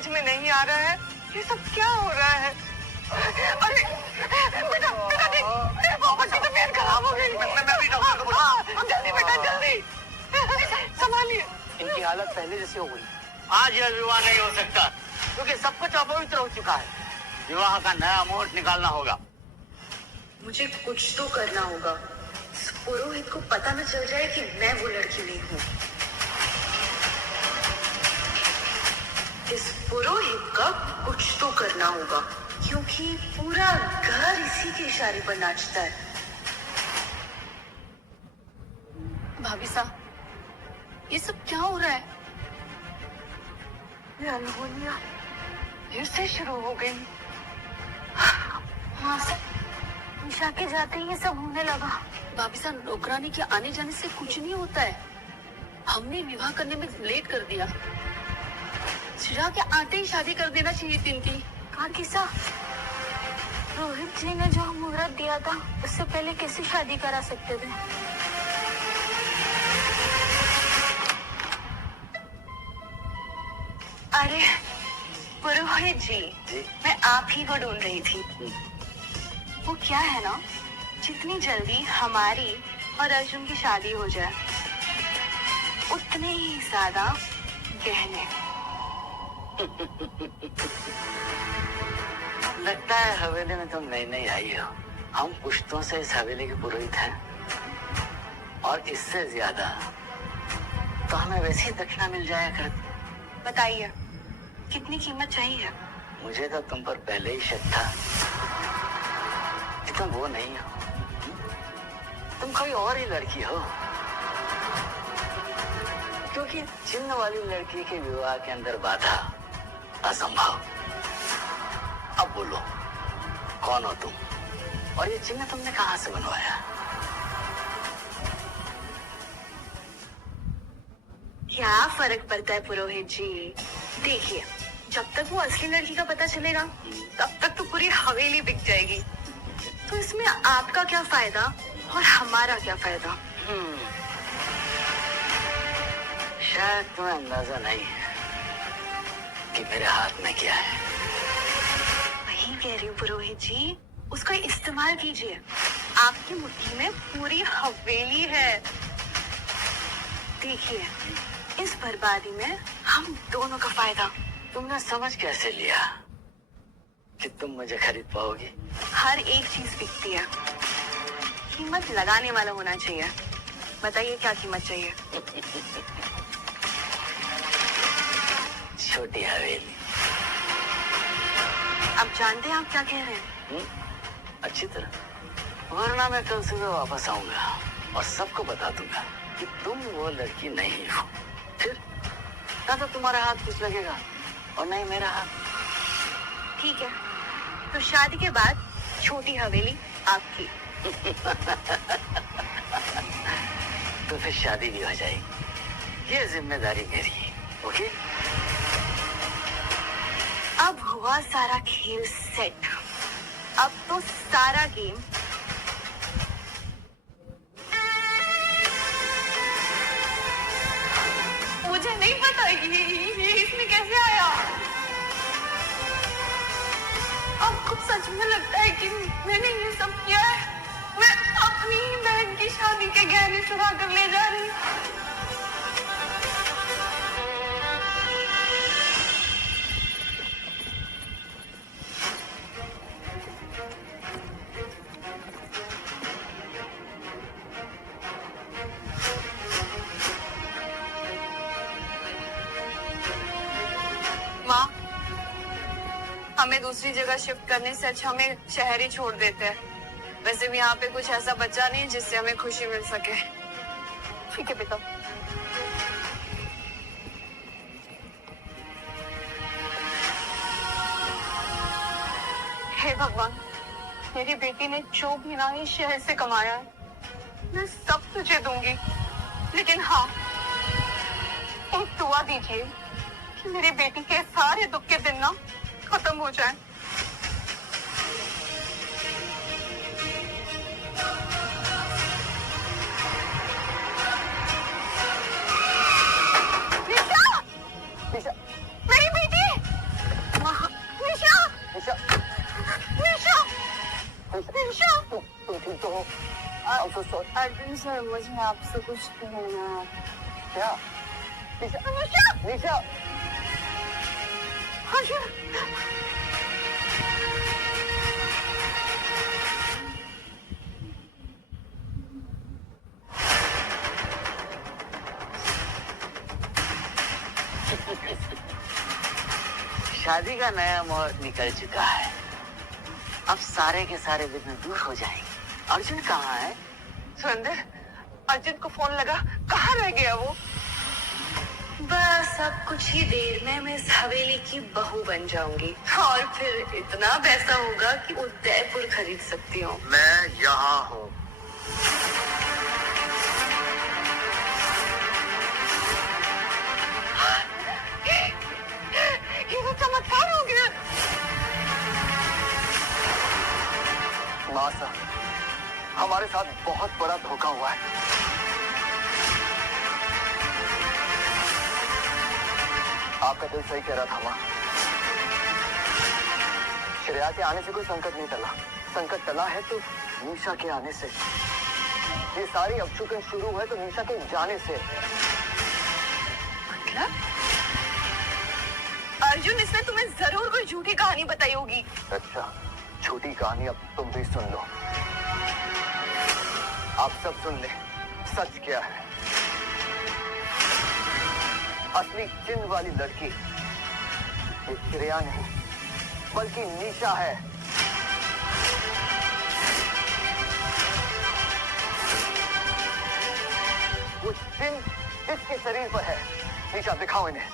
समझ में नहीं आ रहा है ये सब क्या हो रहा है। अरे बेटा बेटा देख, अरे पापा की तबीयत खराब हो गई। मैं भी डॉक्टर को बुलाऊं। जल्दी बेटा जल्दी संभालिए। इनकी हालत पहले जैसी हो गई। आज यह विवाह नहीं हो सकता क्योंकि सब कुछ अपवित्र हो चुका है। विवाह का नया मुहूर्त निकालना होगा। मुझे कुछ तो करना होगा। इस पुरोहित को पता न चल जाए कि मैं वो लड़की नहीं हूँ। इस पुरोहित का कुछ तो करना होगा क्योंकि पूरा घर इसी के इशारे पर नाचता है। भाभी साहब, ये सब क्या हो रहा है? ये अनहोनियां फिर से शुरू हो गई। हाँ सर, निशा के जाते ही ये सब होने लगा। भाभी साहब, नौकरानी के आने जाने से कुछ नहीं होता है। हमने विवाह करने में लेट कर दिया। शिरा के आते ही शादी कर देना चाहिए थी इनकी। कहा किसा रोहित जी ने जो मुहूर्त दिया था उससे पहले कैसे शादी करा सकते थे? अरे पुरोहित जी, मैं आप ही को ढूंढ रही थी। वो क्या है ना, जितनी जल्दी हमारी और अर्जुन की शादी हो जाए उतने ही ज्यादा गहने। लगता है हवेली में तुम नई नई आई हो। हम पुश्तों से इस हवेली के पुरोहित हैं और इससे ज्यादा तो हमें वैसी ही दक्षिणा मिल जाया करती। बताइए कितनी कीमत चाहिए? मुझे तो तुम पर पहले ही शक था कि तुम वो नहीं हो। तुम कोई और ही लड़की हो, क्योंकि चिन्ह वाली लड़की के विवाह के अंदर बाधा असंभव। अब बोलो, कौन हो तुम और ये चिन्ह तुमने कहां से बनवाया? क्या फर्क पड़ता है पुरोहित जी? देखिए, जब तक वो असली लड़की का पता चलेगा तब तक तो पूरी हवेली बिक जाएगी। तो इसमें आपका क्या फायदा और हमारा क्या फायदा? शायद तुम्हें अंदाजा नहीं है कि मेरे हाथ में क्या है। वही कह रही हूँ पुरोहित जी, उसका इस्तेमाल कीजिए। आपकी मुट्ठी में पूरी हवेली है। देखिए, इस बर्बादी में हम दोनों का फायदा। तुमने समझ कैसे लिया कि तुम मुझे खरीद पाओगी? हर एक चीज बिकती है, कीमत लगाने वाला होना चाहिए। बताइए क्या कीमत चाहिए? छोटी हवेली। अब जानते हैं आप क्या कह रहे हैं? अच्छी तरह, वरना मैं कल सुबह वापस आऊंगा और सबको बता दूंगा कि तुम वो लड़की नहीं हो। फिर ना तो तुम्हारा हाथ कुछ लगेगा और नहीं मेरा हाथ। ठीक है, तो शादी के बाद छोटी हवेली आपकी। तो फिर शादी भी हो जाएगी। ये जिम्मेदारी मेरी है। ओके? अब हुआ सारा खेल सेट। अब तो सारा गेम मुझे नहीं पता ये इसमें कैसे आया। आपको सच में लगता है कि मैंने ये सब किया है? मैं अपनी ही बहन की शादी के गहने चुरा कर ले जा रही हूँ। माँ, हमें दूसरी जगह शिफ्ट करने से अच्छा हमें शहर ही छोड़ देते हैं। वैसे भी यहाँ पे कुछ ऐसा बचा नहीं जिससे हमें खुशी मिल सके। ठीक है बेटा। हे भगवान, मेरी बेटी ने जो भी ना इस शहर से कमाया है मैं सब तुझे दूंगी, लेकिन हाँ, एक दुआ दीजिए कि मेरी बेटी के सारे दुख के दिन ना खत्म हो जाए। निशा! निशा! मेरी बेटी! हो। I'm so sorry. Arjun sir, मुझे आपसे कुछ कहना है। क्या? निशा, निशा, अर्जुन, शादी का नया मोड़ निकल चुका है। अब सारे के सारे विघ्न दूर हो जाएंगे। अर्जुन कहाँ है? सुरेंद्र, अर्जुन को फोन लगा, कहाँ रह गया वो? बस अब कुछ ही देर में मैं इस हवेली की बहू बन जाऊंगी और फिर इतना पैसा होगा कि उदयपुर खरीद सकती हूँ। मैं यहाँ हूँ। ये तो चमत्कार हो गया। मासा, हमारे साथ बहुत बड़ा धोखा हुआ है। आपका दिल सही कह रहा था माँ। श्रेया के आने से कोई संकट नहीं टला। संकट टला है तो निशा के आने से। ये सारी अपशुकन शुरू है तो निशा के जाने से। मतलब अर्जुन, इसने तुम्हें जरूर कोई झूठी कहानी बताई होगी। अच्छा, झूठी कहानी अब तुम भी सुन लो। आप सब सुन ले, सच क्या है। असली चिन्ह वाली लड़की ये श्रेया नहीं बल्कि निशा है। वो चिन्ह इसके शरीर पर है। निशा, दिखाओ इन्हें।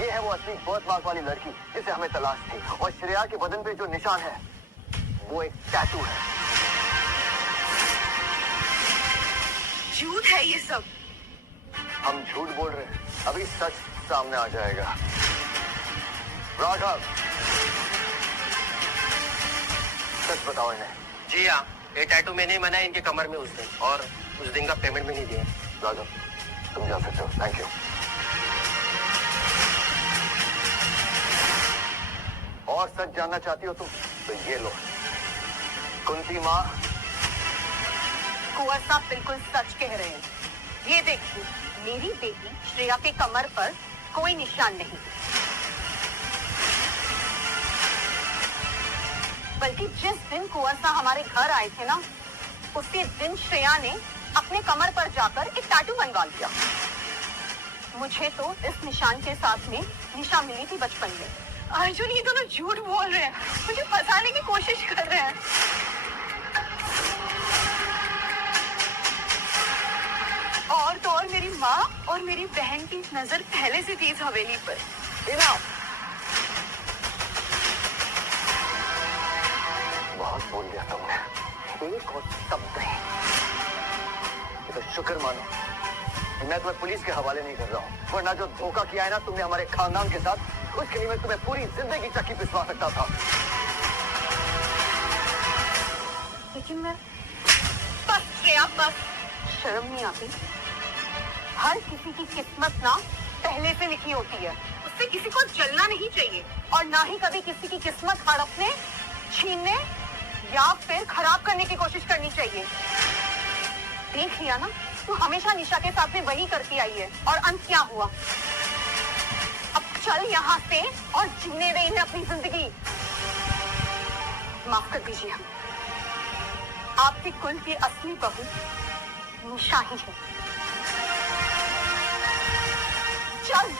ये है वो असली बर्थ मार्क वाली लड़की जिसे हमें तलाश थी। और श्रेया के बदन पे जो निशान है वो एक टैटू है। झूठ है ये सब। हम झूठ बोल रहे हैं, अभी सच सामने आ जाएगा। राघव, सच बताओ इन्हें। जी हाँ, ये टैटू मैंने बनाया इनके कमर में उस दिन, और उस दिन का पेमेंट भी नहीं दिया। राघव, तुम जा सकते हो। Thank you. और सच जानना चाहती हो तुम तो ये लो। कुंती माँ, कुंवर साहब बिल्कुल सच कह रहे हैं। ये देखिए, मेरी बेटी श्रेया के कमर पर कोई निशान नहीं, बल्कि जिस दिन कुंवर साहब हमारे घर आए थे ना, उसी दिन श्रेया ने अपने कमर पर जाकर एक टैटू बनवा लिया। मुझे तो इस निशान के साथ में निशा मिली थी बचपन में। अर्जुन, ये दोनों झूठ बोल रहे हैं, मुझे फंसाने की कोशिश कर रहे हैं। और तो और मेरी माँ और मेरी बहन की नजर पहले से थी इस हवेली पर। बहुत बोल दिया तुमने। एक और शब्द नहीं। ये तो शुक्र मानो कि मैं तुम्हें पुलिस के हवाले नहीं कर रहा हूँ, वरना जो धोखा किया है ना तुमने हमारे खानदान के साथ, उसके लिए मैं तुम्हें पूरी जिंदगी चक्की पिसवा सकता था। लेकिन मैं बस श्रेया, बस शर्म नहीं आती। हर किसी की किस्मत ना पहले से लिखी होती है, उससे किसी को जलना नहीं चाहिए और ना ही कभी किसी की किस्मत हड़पने, छीनने या फिर खराब करने की कोशिश करनी चाहिए। देख लिया ना, तू हमेशा निशा के साथ में वही करती आई है और अंत क्या हुआ। अब चल यहाँ से और जीने दे इन्हें अपनी जिंदगी। माफ कर दीजिए, हम आपके कुल की असली बहू निशा ही है। चल।